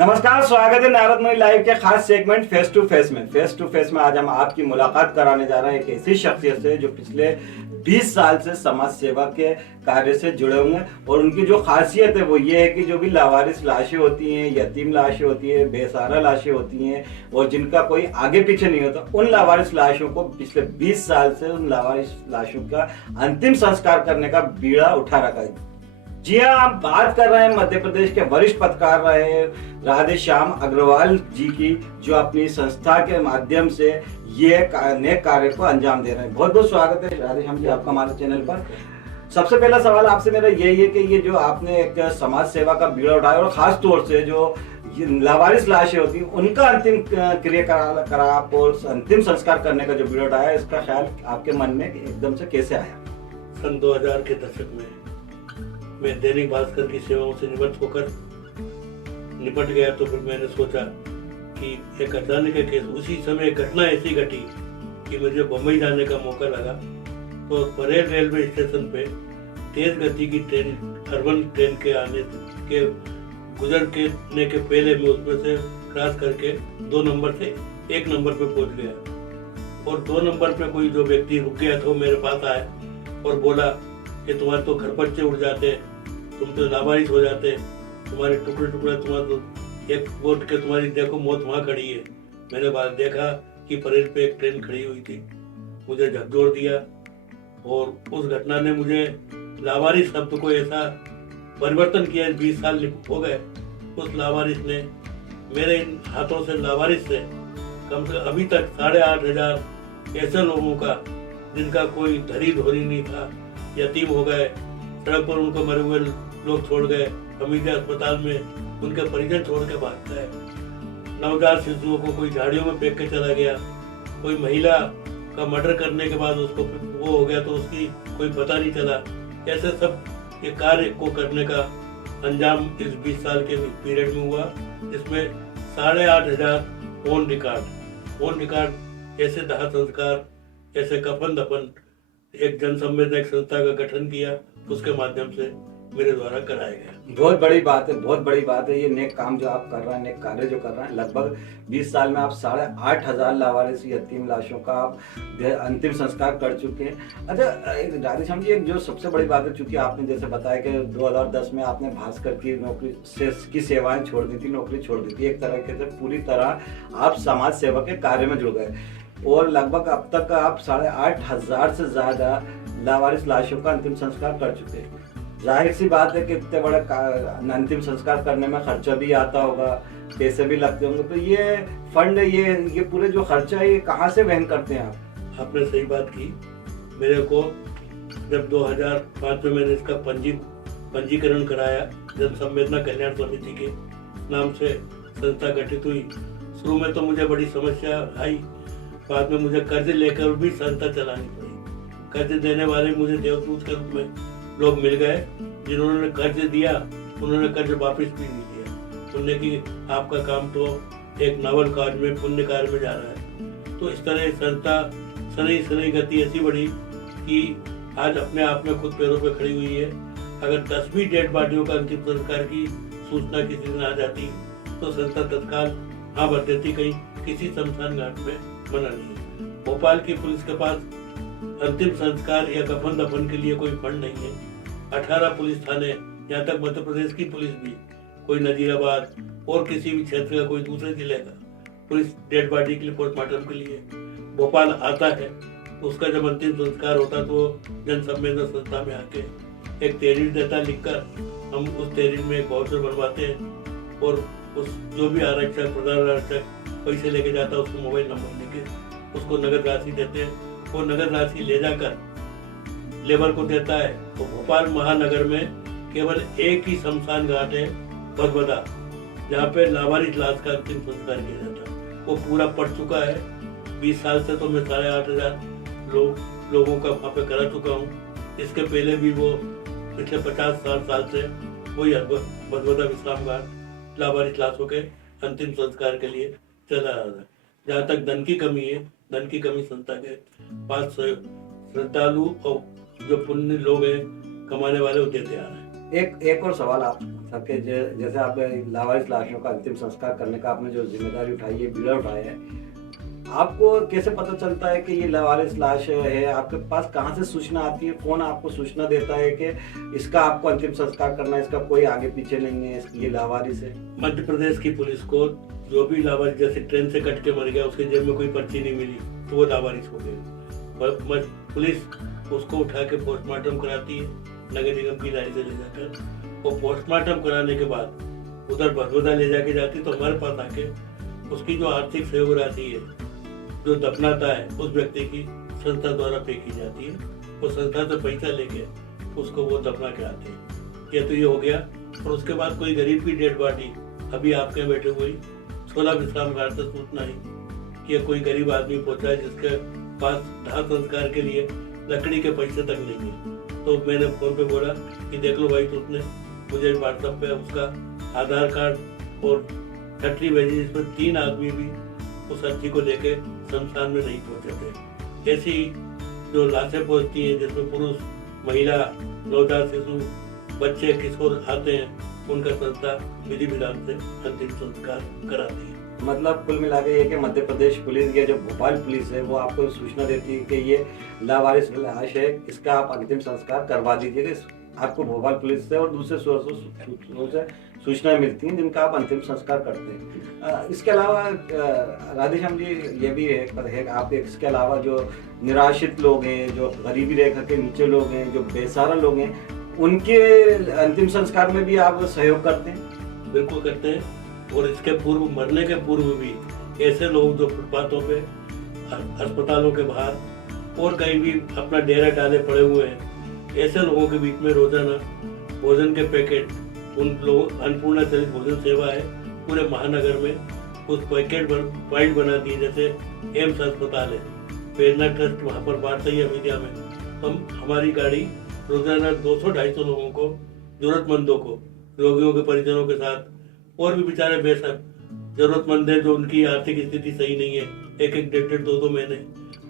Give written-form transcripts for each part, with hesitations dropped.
नमस्कार, स्वागत है नारद मुनि लाइव के खास सेगमेंट फेस टू फेस में। फेस टू फेस में आज हम आपकी मुलाकात कराने जा रहे हैं एक ऐसी शख्सियत से जो पिछले 20 साल से समाज सेवा के कार्य से जुड़े हुए हैं। और उनकी जो खासियत है वो ये है कि जो भी लावारिस लाशें होती हैं, यतीम लाशें होती हैं, बेसहारा लाशें होती हैं और जिनका कोई आगे पीछे नहीं होता, उन लावारिस लाशों को पिछले 20 साल से उन लावारिस लाशों का अंतिम संस्कार करने का बीड़ा उठा रखा है। जी हाँ, हम बात कर रहे हैं मध्य प्रदेश के वरिष्ठ पत्रकार रहे राधे श्याम अग्रवाल जी की, जो अपनी संस्था के माध्यम से ये नेक कार्य को अंजाम दे रहे हैं। बहुत बहुत स्वागत है राधे श्याम जी आपका हमारे चैनल पर। सबसे पहला सवाल आपसे मेरा यही है कि ये जो आपने एक समाज सेवा का बीड़ा उठाया और खास तौर से जो लावारिस लाशें होती हैं उनका अंतिम क्रियाकलाप और अंतिम संस्कार करने का जो बीड़ा उठाया, इसका ख्याल आपके मन में एकदम से कैसे आया? सन 2000 के दशक में मैं दैनिक भास्कर की सेवाओं से निपट गया, तो फिर मैंने सोचा कि एक अचानक का केस, उसी समय घटना ऐसी घटी कि मुझे बम्बई जाने का मौका लगा। तो परेल रेलवे स्टेशन पे तेज गति की ट्रेन, अर्बन ट्रेन के आने के गुजरने के पहले मैं उसमें से क्रॉस करके 2 नंबर से 1 नंबर पे पहुंच गया। और 2 नंबर पे कोई जो व्यक्ति रुक गया था मेरे पास आया और बोला कि तुम्हारे तो घर बच्चे उड़ जाते, तुम तो लावारिस हो जाते, तुम्हारे टुकड़े टुकड़े, तुम्हारे तो एक वोट के तुम्हारी देखो मौत वहाँ खड़ी है। मैंने बाद देखा कि परेड पे एक ट्रेन खड़ी हुई थी, मुझे झकझोर दिया। और उस घटना ने मुझे लावारिस शब्द को ऐसा परिवर्तन किया। 20 साल हो गए, उस लावारिस ने मेरे इन हाथों से, लावारिस से कम से अभी तक 8,500 ऐसे लोगों का जिनका कोई धरी धोरी नहीं था, यतीम हो गए, सड़क पर उनको मरे हुए लोग छोड़ गए, हमीदिया अस्पताल में उनके परिजन छोड़ के भाग गए, नवजात शिशुओं को कोई झाड़ियों में फेंक के चला गया, कोई महिला का मर्डर करने के बाद उसको वो हो गया तो उसकी कोई पता नहीं चला। ऐसे सब ये कार्य को करने का अंजाम इस 20 साल के पीरियड में हुआ, जिसमें 8,500 ऑन रिकॉर्ड ऐसे दाह संस्कार, ऐसे कफन दफन एक जन संवेदना संस्था का गठन किया, उसके माध्यम से मेरे द्वारा कराया गया। बहुत बड़ी बात है, बहुत बड़ी बात है। ये नेक काम जो आप कर रहे हैं, नेक कार्य जो कर रहे हैं, लगभग 20 साल में आप 8,500 लावारिस यतीम लाशों का आप अंतिम संस्कार कर चुके हैं। अच्छा राधे श्याम जी, एक जो सबसे बड़ी बात है, चूंकि आपने जैसे बताया कि 2010 में आपने भास्कर की नौकरी की सेवाएं छोड़ दी थी, नौकरी छोड़ दी थी, एक तरह से पूरी तरह आप समाज सेवा के कार्य में जुड़ गए और लगभग अब तक आप 8,500 से ज्यादा लावारिस लाशों का अंतिम संस्कार कर चुके हैं। जाहिर सी बात है कि इतने बड़े अंतिम संस्कार करने में खर्चा भी आता होगा, पैसे भी लगते होंगे, तो ये फंड, ये पूरे जो खर्चा है, ये कहाँ से वहन करते हैं आप? आपने सही बात की। मेरे को जब 2005 में मैंने इसका पंजीकरण कराया, जन संवेदना कल्याण समिति के नाम से संस्था गठित हुई। शुरू में तो मुझे बड़ी समस्या आई, बाद में मुझे कर्ज लेकर भी संस्था चलानी पड़ी। कर्ज देने वाले मुझे देवदूत के रूप में लोग मिल गए, जिन्होंने कर्ज दिया उन्होंने कर्ज वापस भी नहीं दिया। सुनने की आपका काम तो एक नवल कार्य में, पुण्य कार्य में जा रहा है। तो इस तरह संस्था सनई गति ऐसी बढ़ी कि आज अपने आप में खुद पैरों पे खड़ी हुई है। अगर 10 भी डेड बॉडियों का अंतिम संस्कार की सूचना किसी दिन आ जाती तो संस्था तत्काल हाँ भर देती, कहीं किसी शमशान घाट में मना नहीं है। भोपाल की पुलिस के पास अंतिम संस्कार या कफन दफन के लिए कोई फंड नहीं है। 18 पुलिस थाने, यहाँ तक मध्य प्रदेश की पुलिस भी, कोई नजीराबाद और किसी भी क्षेत्र का, कोई दूसरे जिले का पुलिस डेड बॉडी के लिए, पोस्टमार्टम के लिए भोपाल आता है। उसका जब अंतिम संस्कार होता तो जन संवेदना संस्था में आके एक तहरीर देता लिखकर, हम उस तहरीर में एक वाउचर बनवाते हैं और उस जो भी आरक्षक, प्रधान आरक्षक पैसे लेके जाता है, उसको मोबाइल नंबर लेके उसको नगद राशि देते हैं। वो नगद राशि ले जाकर लेबर को देता है। तो भोपाल महानगर में केवल एक ही शमशान घाट है, भदभदा, जहाँ पे लावारिस लाश का अंतिम संस्कार किया जाता है। वो पूरा पड़ चुका है। 20 साल से तो मैं 8,500 लोगों का वहाँ पे करा चुका हूँ। इसके पहले भी वो पिछले 50 साल से वही भदभदा विश्राम घाट लावारिस लाशों के अंतिम संस्कार के लिए चला रहा था। जहाँ तक धन की कमी है, धन की कमी संस्था के पास श्रद्धालु और जो पुण्य लोग हैं, कमाने वाले, वो देते आ रहे हैं। एक और सवाल आप सबके, जैसे आप लावारिस लाशों का अंतिम संस्कार करने का आपने जो जिम्मेदारी उठाई है, बीड़ा उठाया है, आपको कैसे पता चलता है कि ये लावारिस लाश है? आपके पास कहाँ से सूचना आती है? कौन आपको सूचना देता है कि इसका आपको अंतिम संस्कार करना है, इसका कोई आगे पीछे नहीं है, ये लावारिस है? मध्य प्रदेश की पुलिस को जो भी लावारिस, जैसे ट्रेन से कट के मर गया, उसके जेब में कोई पर्ची नहीं मिली तो वो लावारिस हो गए। पुलिस उसको उठा के पोस्टमार्टम कराती है नगर निगम की गाड़ी से ले जाकर, और पोस्टमार्टम कराने के बाद उधर बड़ौदा ले जाके जाती तो हमारे पास आके उसकी जो आर्थिक सहयोग राशि है जो दफनाता है उस व्यक्ति की संस्था द्वारा पे की जाती है, वो संस्था से पैसा लेके उसको वो दफना के आते हैं। ये तो ये हो गया। और उसके बाद कोई गरीब की डेड बॉडी अभी आपके बैठे हुई 16 विश्राम घाट से सूचना है कि कोई गरीब आदमी पहुंचा है जिसके पास दाह संस्कार के लिए लकड़ी के पैसे तक नहीं है, तो मैंने फोन पे बोला कि देख लो भाई, तो उसने मुझे व्हाट्सएप पे उसका आधार कार्ड और फैक्ट्री भेजी जिसमें 3 आदमी भी उस अर्जी को लेके शमशान में नहीं पहुंचे थे। ऐसी जो लाशें पहुंचती हैं जिसमें पुरुष, महिला, नवजात शिशु, बच्चे, किशोर आते हैं, उनका संस्था विधि विधान से अंतिम संस्कार कराती है। मतलब कुल मिला के ये कि मध्य प्रदेश पुलिस या जो भोपाल पुलिस है वो आपको सूचना देती है कि ये लावारिस लाश है, इसका आप अंतिम संस्कार करवा दीजिएगा। आपको भोपाल पुलिस से और दूसरे सोर्सों से सूचनाएं मिलती हैं जिनका आप अंतिम संस्कार करते हैं। इसके अलावा राधेश्याम जी ये भी है आप इसके अलावा जो निराश्रित लोग हैं, जो गरीबी रेखा के नीचे लोग हैं, जो बेसहारा लोग हैं, उनके अंतिम संस्कार में भी आप सहयोग करते हैं? बिल्कुल करते हैं। और इसके पूर्व, मरने के पूर्व भी ऐसे लोग जो फुटपाथों पे, अस्पतालों के बाहर और कहीं भी अपना डेरा डाले पड़े हुए हैं, ऐसे लोगों के बीच में रोजाना भोजन के पैकेट, उन लोग अन्नपूर्णा चलित भोजन सेवा है पूरे महानगर में, उस पैकेट पॉइंट बना दिए। जैसे एम्स अस्पताल है, प्रेरणा ट्रस्ट वहाँ पर बांट रही है मीडिया में, हम हमारी गाड़ी रोजाना 200-250 लोगों को, जरूरतमंदों को, रोगियों के परिजनों के साथ, और भी बेचारे बेशक जरूरतमंद है जो उनकी आर्थिक स्थिति सही नहीं है, 1-1, 1.5, 2-2 महीने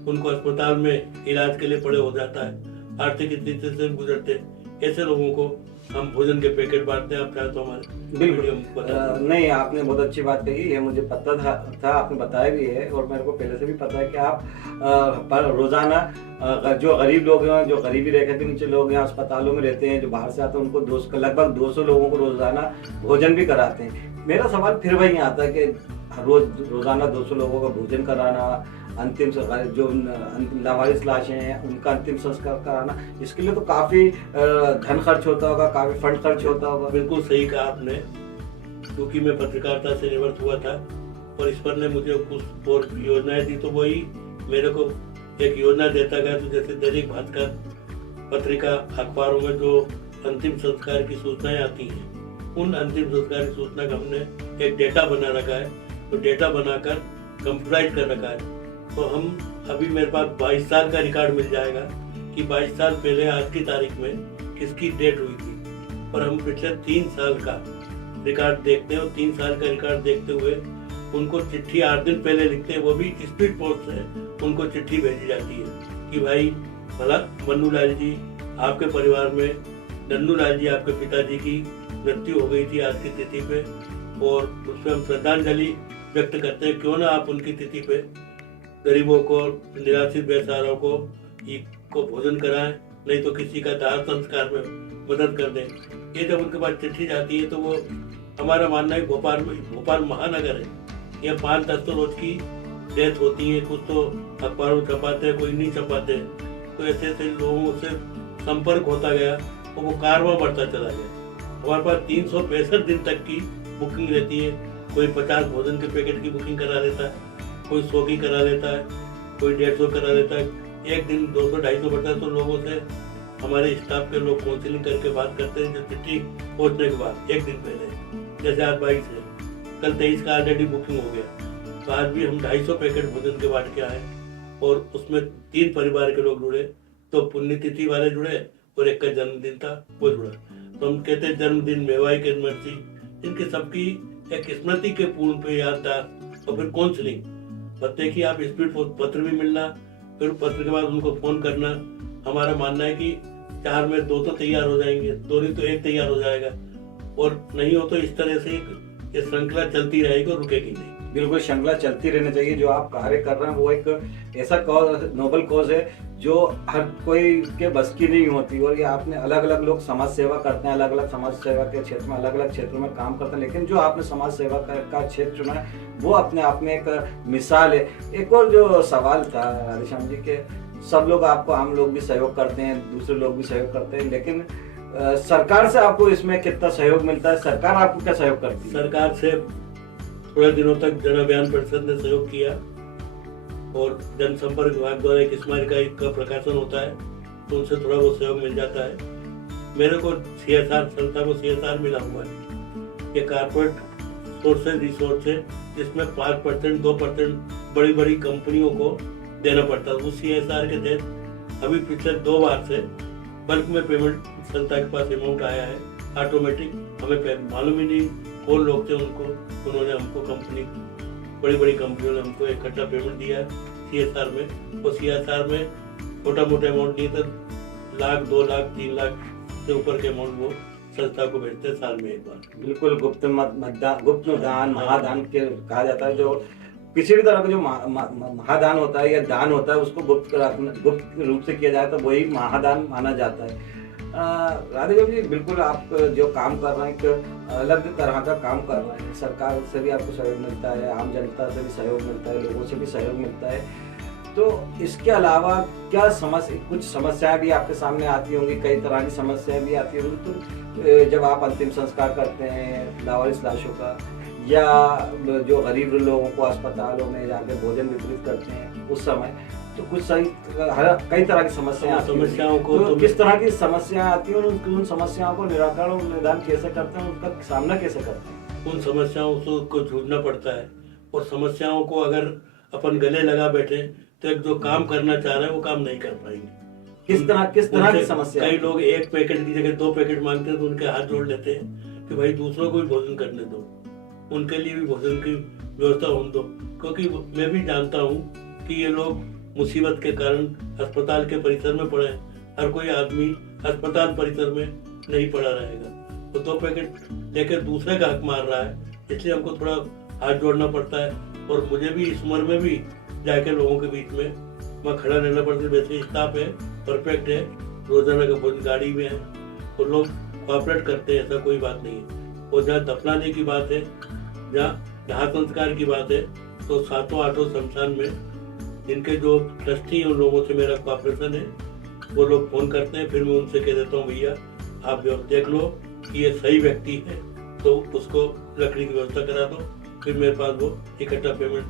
उनको अस्पताल में इलाज के लिए पड़े हो जाता है, आर्थिक स्थिति से गुजरते, ऐसे लोगों को हम भोजन के पैकेट बांटते हैं। आप चाहे तो हमारे बिल्कुल नहीं, आपने बहुत अच्छी बात कही, ये मुझे पता था आपने बताया भी है, और मेरे को पहले से भी पता है कि आप रोजाना जो गरीब लोग हैं, जो गरीबी रेखा के नीचे लोग हैं, अस्पतालों में रहते हैं, जो बाहर से आते हैं, उनको लगभग 200 लोगों को रोजाना भोजन भी कराते हैं। मेरा सवाल फिर वही आता है कि रोजाना 200 लोगों का भोजन कराना, अंतिम जो लावारिस लाशें हैं उनका अंतिम संस्कार कराना, इसके लिए तो काफी धन खर्च होता होगा, काफी फंड खर्च होता होगा। बिल्कुल सही कहा आपने, क्योंकि मैं पत्रकारिता से निवृत्त हुआ था और इस पर ने मुझे कुछ और योजनाएं दी, तो वही मेरे को एक योजना देता गया। तो जैसे दैनिक भास्कर पत्रिका, अखबारों में जो अंतिम संस्कार की सूचनाएं आती हैं, उन अंतिम संस्कार की सूचना का हमने एक डेटा बना रखा है, तो डेटा बनाकर कंप्यूटराइज कर रखा है। तो हम अभी मेरे पास 22 साल का रिकॉर्ड मिल जाएगा कि 22 साल पहले आज की तारीख में किसकी डेट हुई थी, और हम पिछले 3 साल का रिकॉर्ड देखते हैं, और 3 साल का रिकॉर्ड देखते हुए उनको चिट्ठी 8 दिन पहले लिखते हैं, वो भी स्पीड पोस्ट से उनको चिट्ठी भेजी जाती है कि भाई भला मन्नू लाल जी, आपके परिवार में नन्नू लाल जी, आपके पिताजी की मृत्यु हो गई थी आज की तिथि पे, और उसमें हम श्रद्धांजलि व्यक्त करते हैं, क्यों ना आप उनकी तिथि पे गरीबों को, निराश्रित बेसहारों को भोजन कराएं, नहीं तो किसी का दाह संस्कार में मदद कर दें। ये जब उनके पास चिट्ठी जाती है तो वो, हमारा मानना है भोपाल महानगर है, ये 5-10 तो रोज की डेथ होती है, कुछ तो अखबारों छपाते हैं, कोई नहीं छपाते, तो ऐसे ऐसे लोगों से संपर्क होता गया और वो कारवां बढ़ता चला गया। हमारे पास 365 दिन तक की बुकिंग रहती है, कोई 50 भोजन के पैकेट की बुकिंग करा लेता है, कोई 100 की करा लेता है, कोई 150 करा लेता है। एक दिन 200-250 बढ़ता है, तो लोगों से हमारे स्टाफ के लोग काउंसलिंग करके बात करते हैं, जो चिट्ठी पहुंचने के बाद 1 दिन पहले, जैसे आज 22 है, कल 23 का ऑलरेडी बुकिंग हो गया, तो आज भी हम 250 पैकेट भोजन के बांट के आए, और उसमें 3 परिवार के लोग जुड़े, तो पुण्यतिथि वाले जुड़े और एक का जन्मदिन था वो जुड़ा। तो हम कहते हैं जन्मदिन, मेवाई की स्मृति, इनके सबकी एक स्मृति के पूर्ण पे याददाश्त, और फिर काउंसलिंग। पत्ते की आप स्पीड पत्र भी मिलना, फिर पत्र के बाद उनको फोन करना। हमारा मानना है कि 4 में 2 तो तैयार हो जाएंगे, 2 नहीं तो 1 तैयार हो जाएगा, और नहीं हो तो इस तरह से ये श्रृंखला चलती रहेगी और रुकेगी नहीं। बिल्कुल श्रृंखला चलती रहनी चाहिए। जो आप कार्य कर रहे हैं वो एक ऐसा कॉज, नोबल कॉज है जो हर कोई के बस की नहीं होती। और ये आपने अलग अलग लोग समाज सेवा करते हैं, अलग अलग समाज सेवा के क्षेत्र में अलग अलग क्षेत्रों में काम करते हैं, लेकिन जो आपने समाज सेवा का क्षेत्र चुना है वो अपने आप में एक मिसाल है। एक और जो सवाल था राधेश्याम जी के, सब लोग आपको, आम लोग भी सहयोग करते हैं, दूसरे लोग भी सहयोग करते हैं, लेकिन सरकार से आपको इसमें कितना सहयोग मिलता है? सरकार आपको क्या सहयोग करती है? सरकार से थोड़े दिनों तक जन अभियान परिषद ने सहयोग किया, और जनसंपर्क विभाग द्वारा एक स्मारिका का प्रकाशन होता है, तो उनसे थोड़ा बहुत सहयोग मिल जाता है। मेरे को CSR संस्था को CSR मिला हुआ है, ये कारपोरेट सोर्सेज रिसोर्स है, जिसमें 5% 2% बड़ी बड़ी कंपनियों को देना पड़ता है। उस CSR के तहत अभी पिछले 2 बार से बल्क में पेमेंट संस्था के पास अमाउंट आया है ऑटोमेटिक। हमें मालूम ही नहीं, कौन लोग थे उन्होंने हमको बड़ी बड़ी कंपनियों ने हमको इकट्ठा पेमेंट दिया है CSR में। और CSR में छोटा मोटा अमाउंट नहीं था, 1 लाख 2 लाख 3 लाख से ऊपर के अमाउंट वो संस्था को भेजते हैं साल में एक बार। बिल्कुल गुप्त दान, महादान के कहा जाता है। जो किसी भी तरह का जो महादान होता है या दान होता है उसको गुप्त रूप से किया जाए तो वही महादान माना जाता है। राधेश्याम जी, बिल्कुल आप जो काम कर रहे हैं एक अलग तरह का काम कर रहे हैं। सरकार से भी आपको सहयोग मिलता है, आम जनता से भी सहयोग मिलता है, लोगों से भी सहयोग मिलता है। तो इसके अलावा क्या कुछ समस्याएं भी आपके सामने आती होंगी, कई तरह की समस्याएं भी आती होंगी। तो जब आप अंतिम संस्कार करते हैं लावारिस लाशों का, या जो गरीब लोगों को अस्पतालों में जाकर भोजन वितरित करते हैं उस समय, तो कुछ कई तरह की समस्याओं को तो किस तरह की समस्याएं आती हैं, उन समस्याओं को निराकरण और निदान कैसे करते हैं, उनका सामना कैसे करते हैं? उन समस्याओं को जूझना पड़ता है, और समस्याओं को अगर अपन गले लगा बैठे तो एक जो काम करना चाह रहे हैं वो काम नहीं कर पाएंगे। किस तरह की समस्या? कई लोग 1 पैकेट की जगह 2 पैकेट मांगते हैं, तो उनके हाथ जोड़ लेते हैं कि भाई दूसरों को भी भोजन करने दो, उनके लिए भी भोजन की व्यवस्था होने दो। क्योंकि मैं भी जानता हूँ कि ये लोग मुसीबत के कारण अस्पताल के परिसर में पड़े हैं। हर कोई आदमी अस्पताल परिसर में नहीं पड़ा रहेगा, तो 2 पैकेट लेकर दूसरे का हक मार रहा है, इसलिए हमको थोड़ा हाथ जोड़ना पड़ता है। और मुझे भी इस उम्र में भी जाके लोगों के बीच में मैं खड़ा रहना पड़ता है। वैसे स्टाफ है, परफेक्ट है, रोजाना का भोजन गाड़ी में है, और लोग कोऑपरेट करते हैं, ऐसा कोई बात नहीं है। और जहाँ दफनाने की बात है, जहाँ दाह संस्कार की बात है, तो 7-8 शमशान में जिनके जो ट्रस्टी हैं उन लोगों से मेरा कोऑपरेशन है। वो लोग फोन करते हैं, फिर मैं उनसे कह देता हूँ भैया आप देख लो कि ये सही व्यक्ति है, तो उसको लकड़ी की व्यवस्था करा दो। फिर मेरे पास वो इकट्ठा पेमेंट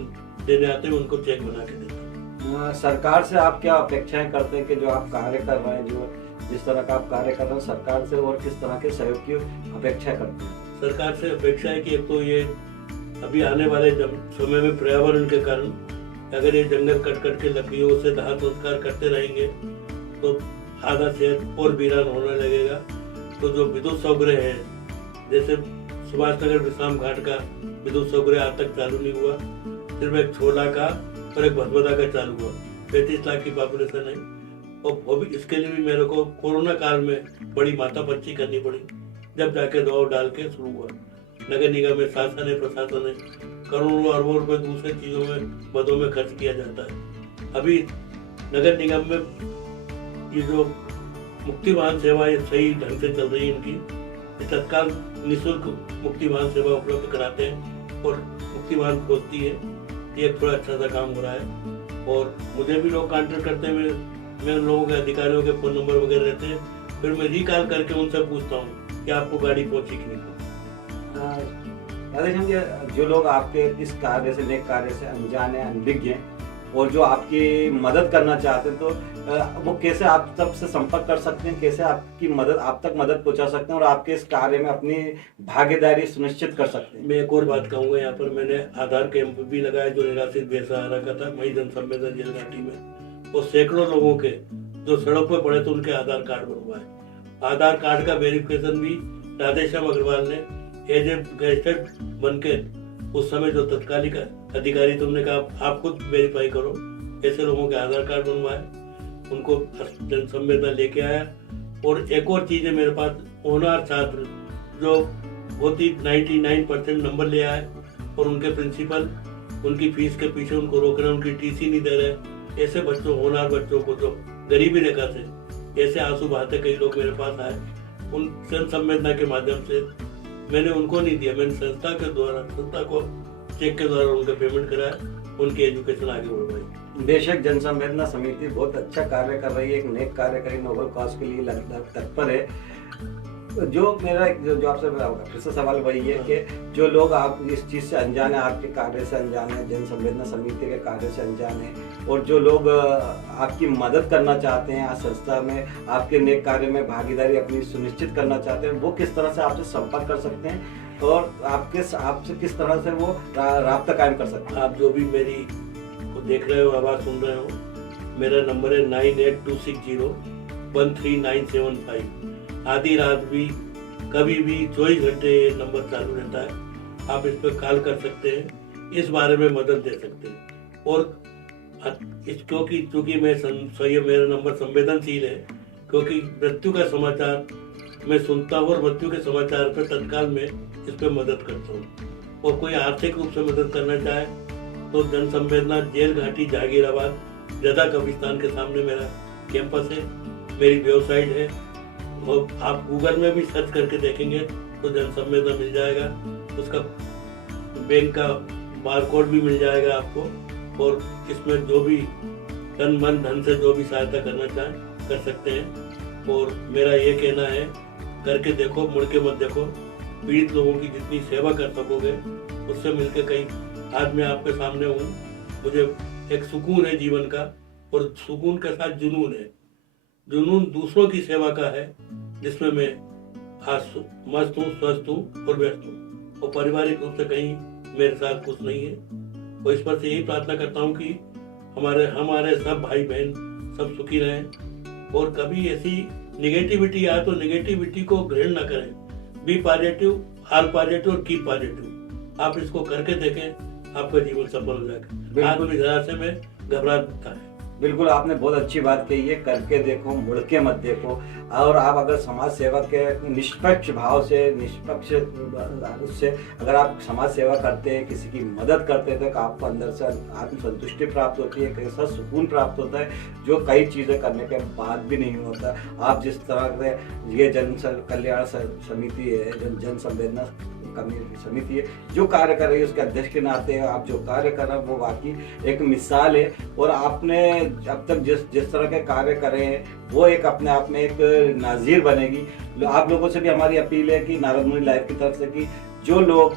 देने आते हैं, उनको चेक बना के देते हैं। सरकार से आप क्या अपेक्षाएं करते हैं कि जो आप कार्य कर रहे हैं, जो जिस तरह का आप कार्य कर रहे हैं, सरकार से और किस तरह के सहयोग की अपेक्षा करते हैं? सरकार से अपेक्षा है कि एक तो ये अभी आने वाले समय में पर्यावरण के कारण अगर ये जंगल कट के लकड़ियों से दाह संस्कार करते रहेंगे तो आधा शहर और वीरान होने लगेगा। तो जो विद्युत स्वगृह है, जैसे सुभाष नगर विश्राम घाट का विद्युत स्वगृह आज तक चालू नहीं हुआ, सिर्फ एक छोला का और एक भदभदा का चालू हुआ। 35 लाख की पॉपुलेशन है, और वो भी इसके लिए भी मेरे को कोरोना काल में बड़ी माथापच्ची करनी पड़ी, जब जाके दबाव डाल के शुरू हुआ। नगर निगम में शासन है, प्रशासन है, करोड़ों अरबों रुपए दूसरे चीजों में मदों में खर्च किया जाता है। अभी नगर निगम में ये जो मुक्ति वाहन सेवा ये सही ढंग से चल रही है, इनकी तत्काल निःशुल्क मुक्ति वाहन सेवा उपलब्ध कराते हैं और मुक्ति वाहन पहुंचती है। ये एक थोड़ा अच्छा सा काम हो रहा है। और मुझे भी लोग कॉन्टेक्ट करते हैं, मेरे लोगों के अधिकारियों के फोन नंबर वगैरह रहते हैं, फिर मैं रिकॉल करके उनसे पूछता हूँ कि आपको गाड़ी पहुंची कि नहीं। राधेश्याम, जो लोग आपके इस कार्य से, नेक कार्य से अनजान है, अनभिज्ञ हैं, और जो आपकी मदद करना चाहते हैं, तो वो कैसे आप तक से संपर्क कर सकते हैं, कैसे आपकी मदद आप तक मदद पहुंचा सकते हैं और आपके इस कार्य में अपनी भागीदारी सुनिश्चित कर सकते हैं? मैं एक और बात कहूँगा, यहाँ पर मैंने आधार कैंप भी लगाया जो निराश्रित बेसहारा का था, वही जनसंवेदन जेल घाटी में, और सैकड़ों लोगों के जो सड़क पर पड़े थे उनके आधार कार्ड बनवाए। आधार कार्ड का वेरिफिकेशन भी राधेश्याम अग्रवाल ने एज ए गैजेटेड बन के, उस समय जो तत्कालिक अधिकारी तुमने कहा आप खुद वेरीफाई करो, ऐसे लोगों के आधार कार्ड बनवाए, उनको जनसंवेदना लेके आया, और एक और चीज़ है मेरे पास, होनहार छात्र जो बहुत ही 99% नंबर ले आए और उनके प्रिंसिपल उनकी फीस के पीछे उनको रोक रहे हैं, उनकी टीसी नहीं दे रहे। ऐसे बच्चों, होनहार बच्चों को जो गरीबी रेखा से ऐसे आंसू बहाते कई लोग मेरे पास आए, उन जन संवेदना के माध्यम से मैंने उनको नहीं दिया, मैंने संस्था के द्वारा, संस्था को चेक के द्वारा उनका पेमेंट कराया, उनकी एजुकेशन आगे बढ़वाई। बेशक जन संवेदना समिति बहुत अच्छा कार्य कर रही है, एक नेक कार्य करी, नोबल कॉज के लिए तत्पर है। जो मेरा जो आपसे फिर से सवाल वही है कि जो लोग आप इस चीज़ से अनजान है, आपके कार्य से अनजान है, जन संवेदना समिति के कार्य से अनजान है, और जो लोग आपकी मदद करना चाहते हैं, आज संस्था में आपके नेक कार्य में भागीदारी अपनी सुनिश्चित करना चाहते हैं, वो किस तरह से आपसे संपर्क कर सकते हैं और आपसे किस तरह से वो राब्ता कायम कर सकते हैं? आप जो भी मेरी को देख रहे हो, आवाज़ सुन रहे हो, मेरा नंबर है 9826013975। आधी रात भी, कभी भी 24 घंटे ये नंबर चालू रहता है। आप इस पर कॉल कर सकते हैं, इस बारे में मदद दे सकते हैं। और क्योंकि मेरा नंबर संवेदनशील है, क्योंकि मृत्यु का समाचार मैं सुनता हूँ और मृत्यु के समाचार पर तत्काल में इस पर मदद करता हूँ। और कोई आर्थिक रूप से मदद करना चाहे तो जन संवेदना, जेल घाटी, जागीराबाद, जदा कब्रिस्तान के सामने मेरा कैंपस है, मेरी वेबसाइट है, और आप गूगल में भी सर्च करके देखेंगे तो जन संवेदना मिल जाएगा, उसका बैंक का बारकोड भी मिल जाएगा आपको। और इसमें जो भी तन मन धन से जो भी सहायता करना चाहें कर सकते हैं। और मेरा ये कहना है, करके देखो, मुड़ के मत देखो। पीड़ित लोगों की जितनी सेवा कर सकोगे उससे मिलकर कहीं, आज मैं आपके सामने हूँ, मुझे एक सुकून है जीवन का, और सुकून के साथ जुनून है। जुनून दूसरों की सेवा का है, जिसमें मैं आज मस्त हूँ, स्वस्थ हूँ और व्यस्त हूँ, और पारिवारिक रूप से कहीं मेरे साथ कुछ नहीं है। और इस पर से यही प्रार्थना करता हूँ कि हमारे सब भाई बहन सब सुखी रहें, और कभी ऐसी निगेटिविटी आए तो निगेटिविटी को ग्रहण न करें। बी पॉजिटिव, आर पॉजिटिव और कीप पॉजिटिव। आप इसको करके देखें, आपका जीवन सफल हो जाएगा। आत्मविश्वास में घबराता है। बिल्कुल, आपने बहुत अच्छी बात कही है, करके देखो, मुड़ के मत देखो। और आप अगर समाज सेवा के निष्पक्ष भाव से, निष्पक्ष उससे अगर आप समाज सेवा करते हैं, किसी की मदद करते हैं, तो आपको अंदर से आत्मसंतुष्टि प्राप्त होती है, कैसा सुकून प्राप्त होता है, जो कई चीज़ें करने के बाद भी नहीं होता। आप जिस तरह से ये जन कल्याण समिति है, जन संवेदना समिति है, जो कार्य कर रही है, उसके अध्यक्ष के नाते आप जो कार्य कर रहे हैं वो वाकई एक मिसाल है। और आपने अब तक जिस तरह के कार्य करे हैं वो एक अपने आप में एक नाज़ीर बनेगी। आप लोगों से भी हमारी अपील है कि नारद मुनि लाइव की तरफ से कि जो लोग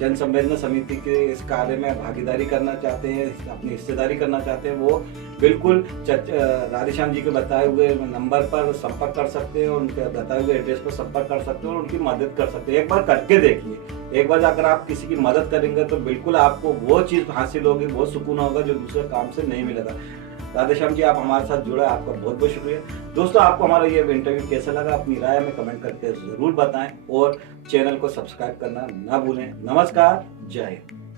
जन संवेदना समिति के इस कार्य में भागीदारी करना चाहते हैं, अपनी हिस्सेदारी करना चाहते हैं, वो बिल्कुल राधेश्याम जी के बताए हुए नंबर पर संपर्क कर सकते हैं, उनके बताए हुए एड्रेस पर संपर्क कर सकते हैं और उनकी मदद कर सकते हैं। एक बार करके देखिए, एक बार अगर आप किसी की मदद करेंगे तो बिल्कुल आपको वो चीज़ हासिल होगी, वो सुकून होगा जो दूसरे काम से नहीं मिलेगा। राधेश्याम जी, आप हमारे साथ जुड़े, आपका बहुत बहुत शुक्रिया। दोस्तों, आपको हमारा ये इंटरव्यू कैसा लगा, अपनी राय में कमेंट करके ज़रूर बताएं और चैनल को सब्सक्राइब करना ना भूलें। नमस्कार, जय हिंद।